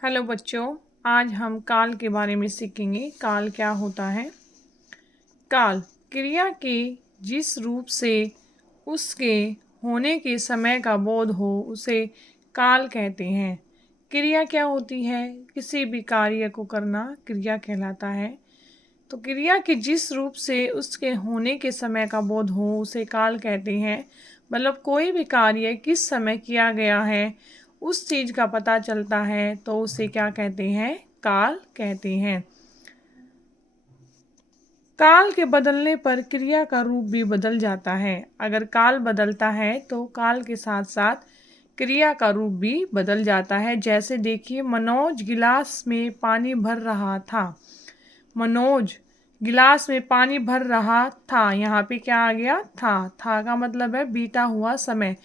Hello बच्चों, आज हम काल के बारे में सीखेंगे। काल क्या होता है। काल क्रिया के जिस रूप से उसके होने के समय का बोध हो उसे काल कहते हैं। क्रिया क्या होती है? किसी भी कार्य को करना क्रिया कहलाता है। तो क्रिया के जिस रूप से उसके होने के समय का बोध हो उसे काल कहते हैं। मतलब कोई भी कार्य किस समय किया गया है उस चीज़ का पता चलता है तो उसे क्या कहते हैं? काल कहते हैं। काल के बदलने पर क्रिया का रूप भी बदल जाता है। अगर काल बदलता है तो काल के साथ साथ क्रिया का रूप भी बदल जाता है। जैसे देखिए, मनोज गिलास में पानी भर रहा था। मनोज गिलास में पानी भर रहा था, यहाँ पे क्या आ गया? था का मतलब है बीता हुआ समय,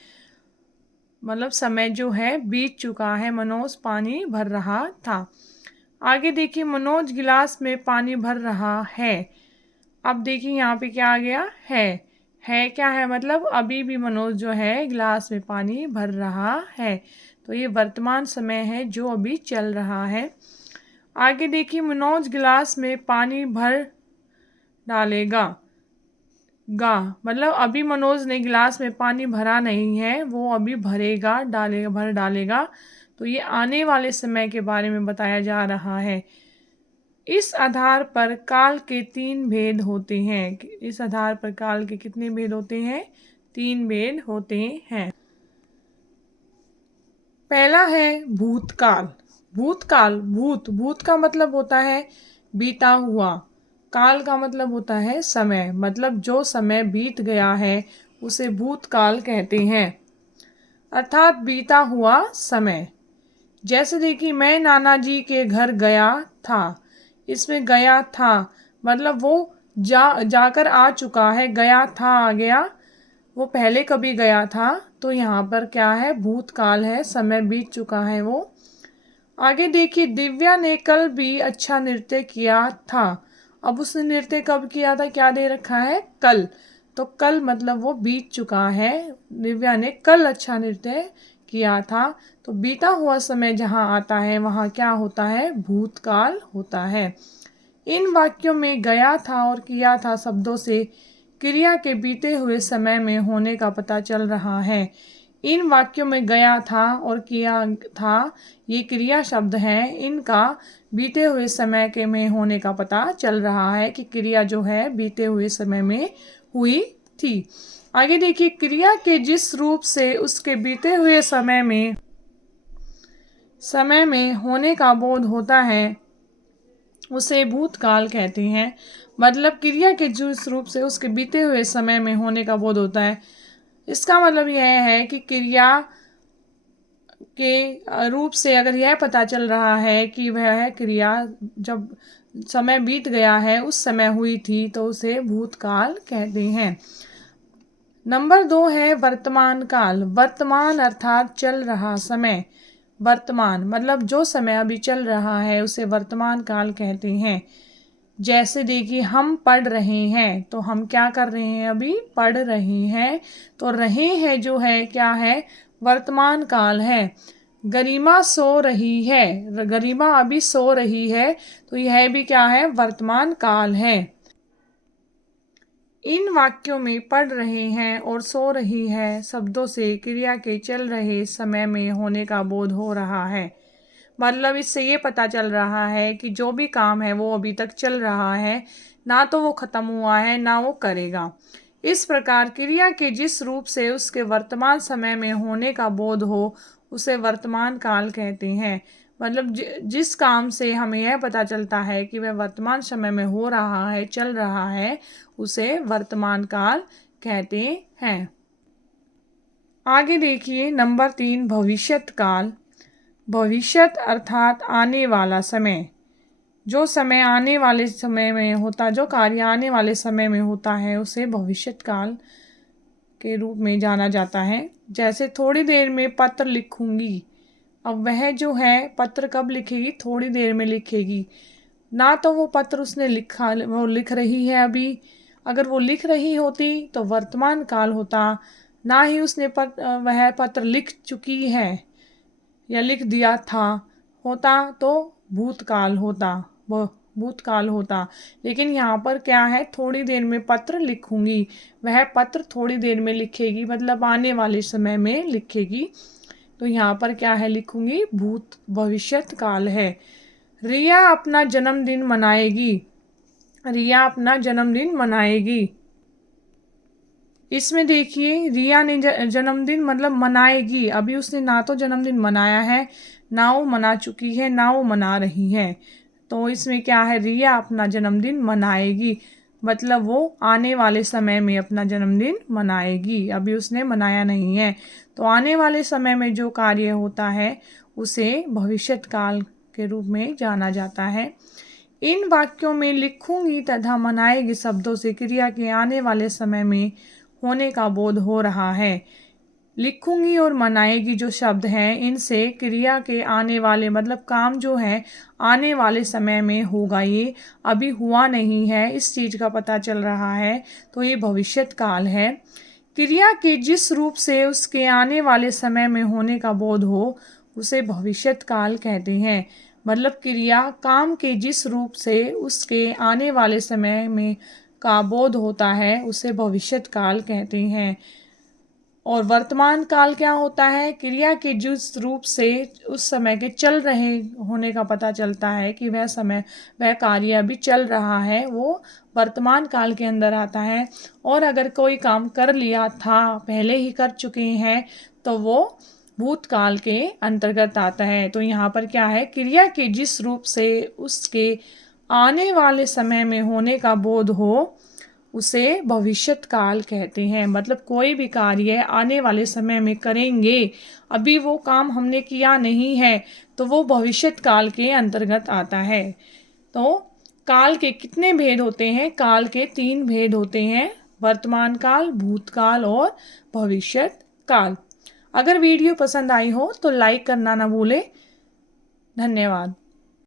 मतलब समय जो है बीत चुका है। मनोज पानी भर रहा था। आगे देखिए, मनोज गिलास में पानी भर रहा है। अब देखिए यहाँ पे क्या आ गया? है क्या है? मतलब अभी भी मनोज जो है गिलास में पानी भर रहा है। तो ये वर्तमान समय है जो अभी चल रहा है। आगे देखिए, मनोज गिलास में पानी भर डालेगा। मतलब अभी मनोज ने गिलास में पानी भरा नहीं है, वो अभी भरेगा, डालेगा। तो ये आने वाले समय के बारे में बताया जा रहा है। इस आधार पर काल के 3 भेद होते हैं। इस आधार पर काल के कितने भेद होते हैं? 3 भेद होते हैं। पहला है भूतकाल। भूत का मतलब होता है बीता हुआ। काल का मतलब होता है समय, मतलब जो समय बीत गया है उसे भूतकाल कहते हैं, अर्थात बीता हुआ समय। जैसे देखिए, मैं नाना जी के घर गया था। इसमें गया था मतलब वो जाकर आ चुका है। गया था आ गया, वो पहले कभी गया था। तो यहाँ पर क्या है? भूतकाल है, समय बीत चुका है वो। आगे देखिए, दिव्या ने कल भी अच्छा नृत्य किया था। अब उसने नृत्य कब किया था? क्या दे रखा है? कल। तो कल मतलब वो बीत चुका है। दिव्या ने कल अच्छा नृत्य किया था। तो बीता हुआ समय जहाँ आता है वहाँ क्या होता है? भूतकाल होता है। इन वाक्यों में गया था और किया था शब्दों से क्रिया के बीते हुए समय में होने का पता चल रहा है। इन वाक्यों में गया था और किया था, ये क्रिया शब्द हैं। इनका बीते हुए समय के में होने का पता चल रहा है कि क्रिया जो है बीते हुए समय में हुई थी। आगे देखिए, क्रिया के जिस रूप से उसके बीते हुए समय में होने का बोध होता है उसे भूतकाल कहते हैं। मतलब क्रिया के जिस रूप से उसके बीते हुए समय में होने का बोध होता है, इसका मतलब यह है कि क्रिया के रूप से अगर यह पता चल रहा है कि वह क्रिया जब समय बीत गया है उस समय हुई थी तो उसे भूतकाल कहते हैं। नंबर 2 है वर्तमान काल। वर्तमान अर्थात चल रहा समय। वर्तमान मतलब जो समय अभी चल रहा है उसे वर्तमान काल कहते हैं। जैसे देखिए, हम पढ़ रहे हैं, तो हम क्या कर रहे हैं? अभी पढ़ रहे हैं। तो रहे हैं जो है क्या है? वर्तमान काल है। गरिमा सो रही है। गरिमा अभी सो रही है, तो यह भी क्या है? वर्तमान काल है। इन वाक्यों में पढ़ रहे हैं और सो रही है शब्दों से क्रिया के चल रहे समय में होने का बोध हो रहा है। मतलब इससे ये पता चल रहा है कि जो भी काम है वो अभी तक चल रहा है, ना तो वो खत्म हुआ है ना वो करेगा। इस प्रकार क्रिया के जिस रूप से उसके वर्तमान समय में होने का बोध हो उसे वर्तमान काल कहते हैं। मतलब जिस काम से हमें यह पता चलता है कि वह वर्तमान समय में हो रहा है, चल रहा है, उसे वर्तमान काल कहते हैं। आगे देखिए, नंबर 3 भविष्यत काल। भविष्यत अर्थात आने वाला समय। जो समय आने वाले समय में होता, जो कार्य आने वाले समय में होता है उसे भविष्यत काल के रूप में जाना जाता है। जैसे थोड़ी देर में पत्र लिखूंगी। अब वह जो है पत्र कब लिखेगी? थोड़ी देर में लिखेगी। ना तो वो पत्र उसने लिखा, वो लिख रही है अभी। अगर वो लिख रही होती तो वर्तमान काल होता। ना ही उसने वह पत्र लिख चुकी है या लिख दिया था होता तो भूतकाल होता, भूतकाल होता। लेकिन यहाँ पर क्या है, थोड़ी देर में पत्र लिखूंगी, वह पत्र थोड़ी देर में लिखेगी, मतलब आने वाले समय में लिखेगी। तो यहाँ पर क्या है, लिखूंगी भूत भविष्यत काल है। रिया अपना जन्मदिन मनाएगी, रिया अपना जन्मदिन मनाएगी। इसमें देखिए रिया ने जन्मदिन मतलब मनाएगी, अभी उसने ना तो जन्मदिन मनाया है, ना वो मना चुकी है, ना वो मना रही है। तो इसमें क्या है, रिया अपना जन्मदिन मनाएगी, मतलब वो आने वाले समय में अपना जन्मदिन मनाएगी, अभी उसने मनाया नहीं है। तो आने वाले समय में जो कार्य होता है उसे भविष्यत काल के रूप में जाना जाता है। इन वाक्यों में लिखूंगी तथा मनाएगी शब्दों से क्रिया के आने वाले समय में होने का बोध हो रहा है। लिखूंगी और मनाएगी जो शब्द हैं, इनसे क्रिया के आने वाले मतलब काम जो है आने वाले समय में होगा, ये अभी हुआ नहीं है, इस चीज़ का पता चल रहा है, तो ये भविष्यत काल है। क्रिया के जिस रूप से उसके आने वाले समय में होने का बोध हो उसे भविष्यत काल कहते हैं। मतलब क्रिया काम के जिस रूप से उसके आने वाले समय में का बोध होता है उसे भविष्यत काल कहते हैं। और वर्तमान काल क्या होता है, क्रिया के जिस रूप से उस समय के चल रहे होने का पता चलता है कि वह समय वह कार्य अभी चल रहा है, वो वर्तमान काल के अंदर आता है। और अगर कोई काम कर लिया था, पहले ही कर चुके हैं, तो वो भूतकाल के अंतर्गत आता है। तो यहाँ पर क्या है, क्रिया के जिस रूप से उसके आने वाले समय में होने का बोध हो उसे भविष्यत काल कहते हैं। मतलब कोई भी कार्य आने वाले समय में करेंगे, अभी वो काम हमने किया नहीं है, तो वो भविष्यत काल के अंतर्गत आता है। तो काल के कितने भेद होते हैं, काल के 3 भेद होते हैं, वर्तमान काल, भूतकाल और भविष्यत काल। अगर वीडियो पसंद आई हो तो लाइक करना ना भूले। धन्यवाद।